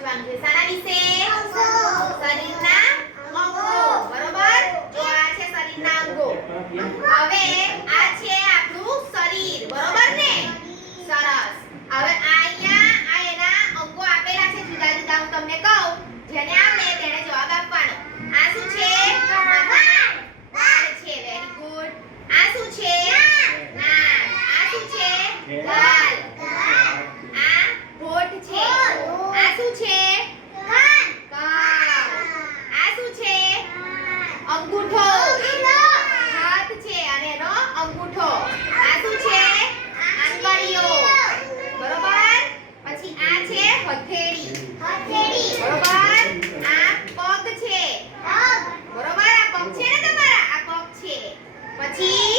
સમજવાનું છે શાના વિશે શરીરના અંગો બરોબર જો આ છે શરીરના અંગો હવે આ છે આપણું શરીર બરોબર ને સરસ હવે આ અહીંયા આ એના અંગો આપેલા છે જુદા જુદા હું તમને કહું જેને આવડે તેને જવાબ આપવાનો આ શું છે વાળ છે વેરી ગુડ આ શું છે નાક આ શું છે ગાલ આ હોઠ છે આ શું છે કાન આ શું છે અંગૂઠો હાથ છે અને એનો અંગૂઠો આ શું છે આંગળીઓ બરોબર પછી આ છે હથેળી બરોબર આ પગ છે બરોબર આ પગ છે ને તમારા આ પગ છે પછી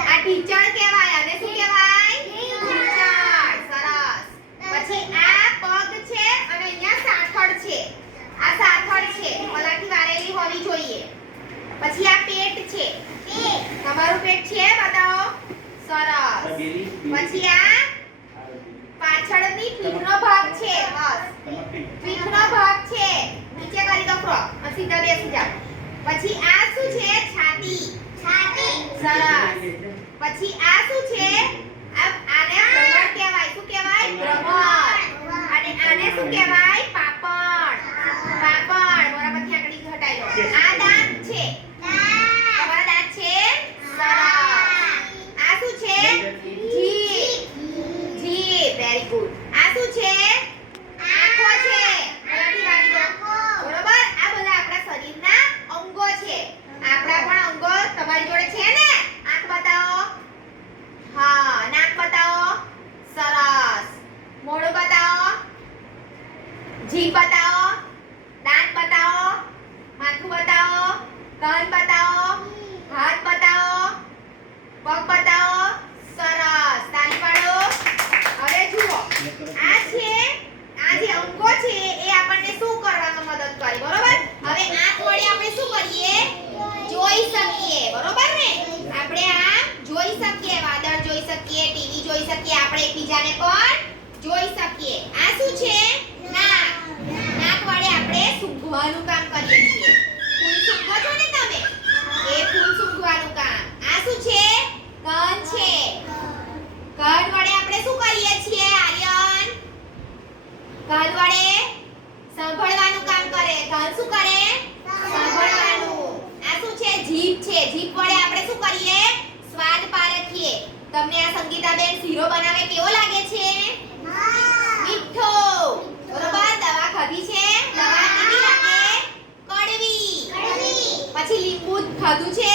આ ઢીંચણ કહેવાય અને શું કહેવાય ઢીંચણ સરસ પછી આ પગ છે અને અહીંયા સાથળ છે આ સાથળ છે ઓલાથી વારેલી હોવી જોઈએ પછી આ પેટ છે તમારું પેટ છે બતાવો સરસ પછી આ પાછળની પીઠનો ભાગ છે બસ પીઠનો ભાગ છે નીચે કરી દો ફ્રોક સીધા બેસી જાઓ પછી આ શું છે છાતી સરસ પછી આ શું છે આને ભ્રમર કહેવાય શું કહેવાય ભ્રમર અને આને શું કહેવાય પાપડ મોરા પરથી આંગળી હટાઈ લો આ દાંત છે તમારા દાંત છે સરસ આ શું છે જીભ વેરી ગુડ આ શું છે આંખો છે મોરાથી વાળી દો બરોબર આ બધા આપણા શરીરના અંગો છે આપણા પણ અંગો તમારી જોડે છે ને આંખ બતાવો હા નાક બતાવો સરસ મોઢું બતાવો જીભ બતાવો દાંત બતાવો માથું બતાવો કાન બતાવો હાથ બતાવો પગ બતાવો સરસ તાળી પાડો હવે જુઓ આ છે આ જે અંગો છે એ આપણને શું કરવામાં મદદ કરે બરોબર હવે આંખ વડે આપણે શું કરીએ જોઈ શકીએ બરોબર ને આપણે આ જોઈ શકીએ વાદળ જોઈ શકીએ ટીવી જોઈ શકીએ આપણે એકબીજાને પણ જોઈ શકીએ આ શું છે નાક વડે આપણે સૂંઘવાનું કામ કરીએ છીએ ફૂલ સૂંઘો છો ને તમે એ ફૂલ સૂંઘવાનું કામ આ શું છે કાન છે કાન વડે આપણે શું કરીએ છીએ આર્યન કાન વડે સાંભળવાનું કામ કરે કાન શું કરે સાંભળવાનું આ શું છે જીભ વડે આપણે શું કરીએ સ્વાદ પારખીએ તમને આ સંગીતાબેન શીરો બનાવે કેવો લાગે છે મીઠો બરોબર દવા ખાધી છે દવા કેવી લાગે કડવી પછી લીંબુ ખાધું છે